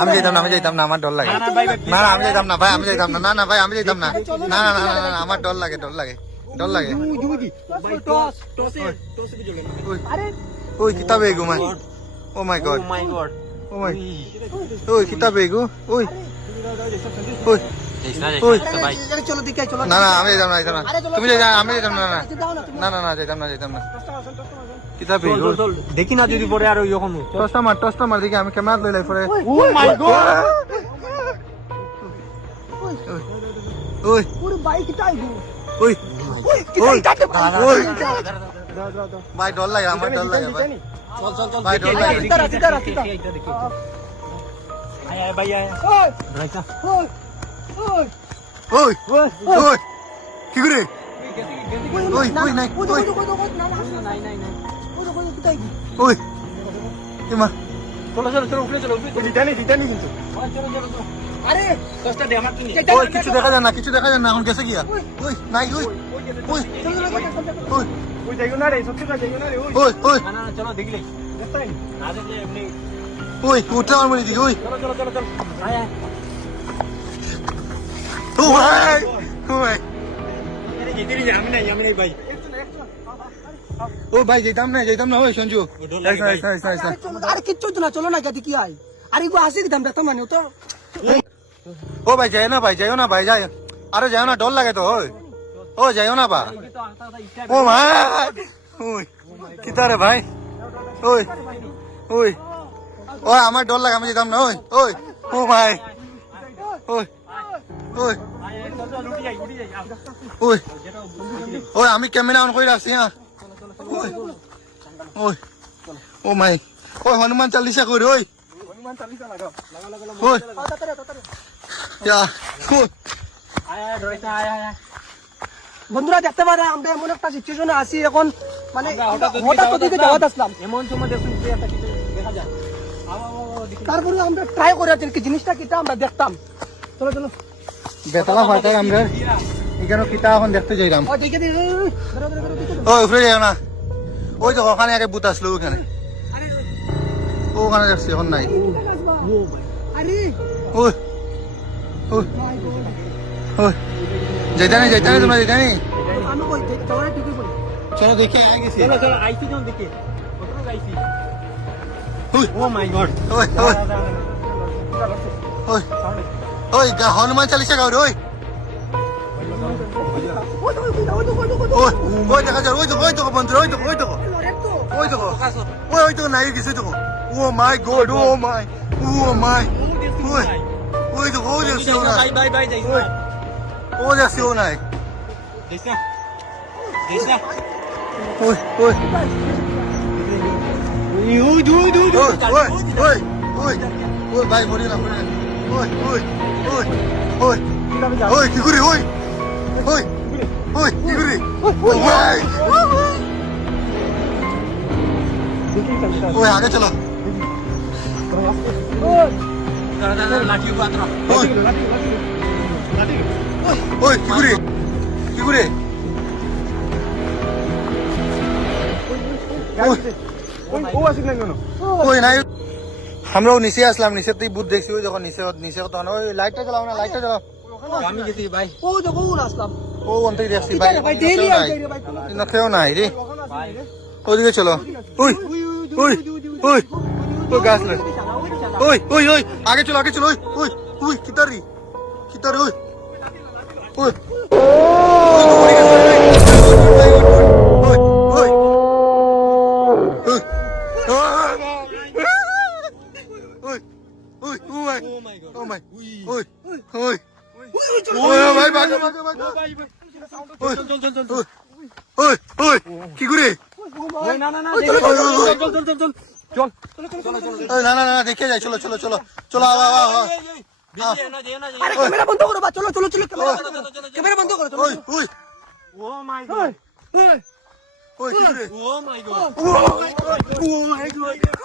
আমি যাইতাম না আমার ডর লাগে না আমি যাইতাম না ভাই আমি যাইতাম না না ভাই আমি যাইতাম না না না না না আমার ডর লাগে ওই কিতাব এগো মাই ও মাই গড ও মাই ওই কিতাব এগো ওই ওই না না আমি যাইতাম না তুমি আমি যাইতাম না না না না যাইতাম না কিতাব এগো দেখি না যদি পরে আর ওইরকম টসটা মার দেখি আমি ক্যামেরা লইলাই পরে ও মাই গড ওই পুরো বাইক টাই গো ওই ওই কিতাব ওই ভাই ডর লাগে আমার ডর লাগে ভাই চল ভাই ডর লাগে সিধা আয় ভাই আয় রাইতা ওই ওই ওই কি করে ওই ওই নাই ওই ওই এমা চলো উপরে চলো দিতানি কিন্তু চলো আরে কষ্ট দে আমার তুমি ওই কিছু দেখা যায় না এখন গেছে গিয়া ওই নাই ওই ওই ওই ওই যাইও না রে সত্যি না যাইও না রে ওই ওই না চলো দেখলে দেখতাই না দেখলে এমনি ওই উঠে আমার মনে দিস ওই চলো আয় ওই আরে জিতেরি আমি নাই ভাই ও ভাই যাইতাম না ওই সঞ্জু আরে কিচ্ছু না চলো না গাদি কি আই আরে গো আসি দাম দেখতাম মানে তো ও ভাই যাইও না ভাই যাই আরে যাইও না ডর লাগে তো ও যাইও না বা ও ভাই ওই কিতারে ভাই ওই ওই ও আমার ডর লাগে আমি যেতাম না ওই ওই ও ভাই ওই ওই ওই ওই আমি ক্যামেরা অন করে রাখছি হ্যাঁ ওই ওই ও মাই ওই হনুমান চালিসা কই ওই ওই ইয়া ওই বন্ধুরা দেখতে পারে আমরা এমন একটা সিচুয়েশনে আছি এখন মানে হঠাৎ করে দাওয়াত আসলাম এমন সময় দেখুন যে একটা কিছু দেখা যায় তারপরে আমরা ট্রাই করে আছি কি জিনিসটা কিটা আমরা দেখতাম চলো বেতলা ফাটাই আমরা এখানে কিতা এখন দেখতে যাইলাম ও দেখে দিই ওই উপরে যাও না ওই তো ওখানে আগে ভূত আসলো ওখানে ওখানে দেখছি এখন নাই আরে ওই ওই ওই যাইতা নেই তোমরা যাইতা নেই আমি কই তোরা ঠিকই বল চলো দেখি আগে গেছি চলো আইসি যাও দেখে কত আইসি ওই ও মাই গড ওই ওই ওই ওই হনুমান চালিসা গাও ওই ওই ওই দেখা যায় ওই তো বন্ধু ওই তো নাই গেছে তো ও মাই গড ও মাই ওই তো দেখছি ও নাই বাই যাই ও দেখছি ও নাই দেখছা ওই ওই ওই ভাই ভরি না ওই কি করি ওই কি করি ভাই ওই আগে চলো লাঠি পাত্র ওই কি করি ওই নাই আমরাও নিচে আসলাম নিচে তুই বুধ দেখছি ওই যখন নিচে তখন ওই লাইটটা জ্বালাও না আমি গেছি ভাই ও দেখো আসলাম ও অন্তই দেখছি ভাই ডেইলি না কেউ নাই রে ওইদিকে চলো ওই গাছ নাই ওই আগে চলো ওই কিতারি ওই কি করে না দেখে যাই চলো আরে ক্যামেরা বন্ধ করো চলো ক্যামেরা বন্ধ করো ওই ও মাই গড কি করে ও মাই গড